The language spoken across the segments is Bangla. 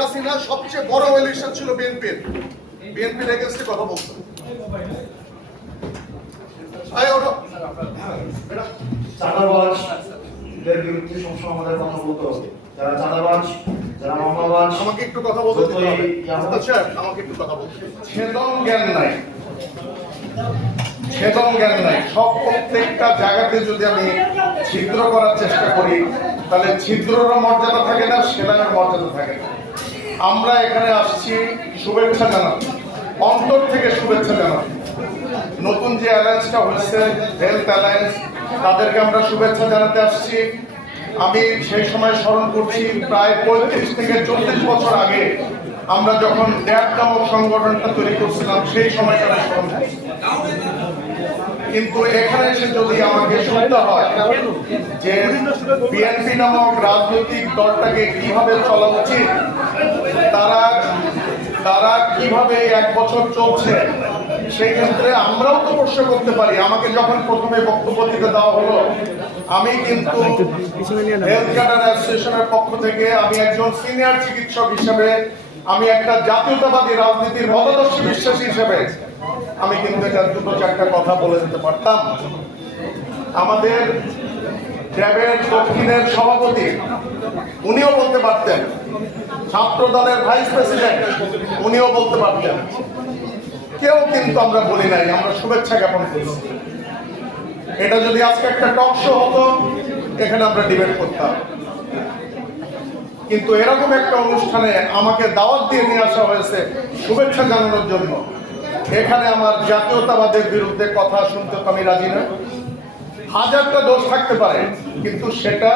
হাসিনা সবচেয়ে বড় ইলেকশন ছিল বিএনপির বিএনপির এগেনস্টে কথা বলতো আয় ওঠো। এটা চাঁদাবাজদের বিরুদ্ধে সবসময় আমাদের কথা বলতে হবে। যারা চাঁদাবাজ যারা মামলাবাজ আমাকে একটু কথা বলতে দিতে হবে। আমাকে একটু কথা বলতে ছেদন জ্ঞান নাই। ছেদন জ্ঞান নাই। সব প্রত্যেকটা জায়গাতে যদি আমি ছিদ্র করার চেষ্টা করি তাহলে ছিদ্ররও মর্যাদা থাকে না সেলাইয়ের মর্যাদা থাকে না। আমরা এখানে আসছি শুভেচ্ছা জানাতে। অন্তর থেকে শুভেচ্ছা জানাতে। নতুন যে অ্যালায়েন্সটা হয়েছে হেলথ অ্যালায়েন্স তাদেরকে আমরা শুভেচ্ছা জানাতে আসছি। আমি সেই সময় স্মরণ করছি, প্রায় পঁয়ত্রিশ থেকে চল্লিশ বছর আগে আমরা যখন ড্যাব নামক সংগঠনটা তৈরি করছিলাম, সেই সময়টা স্মরণ করছি। কিন্তু এখানে এসে যদি আমাকে শুনতে হয় যে বিএনপি নামক রাজনৈতিক দলটাকে কীভাবে চলা উচিত তারা তারা কীভাবে এক বছর চলছে সেই ক্ষেত্রে আমরাও তো প্রশ্ন করতে পারি। আমাকে যখন প্রথমে বক্তব্য দিতে দেওয়া হলো আমি কিন্তু হেলথ ক্যাডার অ্যাসোসিয়েশনের পক্ষ থেকে আমি একজন সিনিয়র চিকিৎসক হিসেবে আমি একটা জাতীয়তাবাদী রাজনীতির মতদর্শী বিশ্বাসী হিসেবে আমি কিন্তু এটা দুটো চারটা কথা বলে দিতে পারতাম। আমাদের ড্যাবের দক্ষিণের সভাপতি, উনিও বলতে পারতেন। ছাত্র দলের ভাইস প্রেসিডেন্ট, উনিও বলতে পারতেন। কেউ কিন্তু আমরা বলি নাই, আমরা শুভেচ্ছা জ্ঞাপন করছি। এটা যদি আজকে একটা টক শো হতো, এখানে আমরা ডিবেট করতাম। কিন্তু এরকম একটা অনুষ্ঠানে আমাকে দাওয়াত দিয়ে নিয়ে আসা হয়েছে, শুভেচ্ছা জানানোর জন্য। এখানে আমার জাতীয়তাবাদের বিরুদ্ধে কথা শুনতে তো আমি রাজি না হাজারটা দোষ থাকতে পারে, কিন্তু সেটা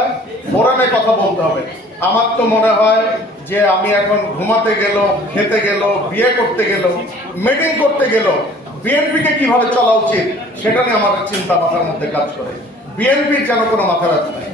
ফোরামে কথা বলতে হবে। আমার তো মনে হয় যে আমি এখন ঘুমাতে গেল, খেতে গেল, বিয়ে করতে গেল মিটিং করতে গেল, বিএনপিকে কীভাবে চলা উচিত, সেটা নিয়ে আমার চিন্তা মাথার মধ্যে কাজ করে। বিএনপির যেন কোনো মাথা ব্যথা নেই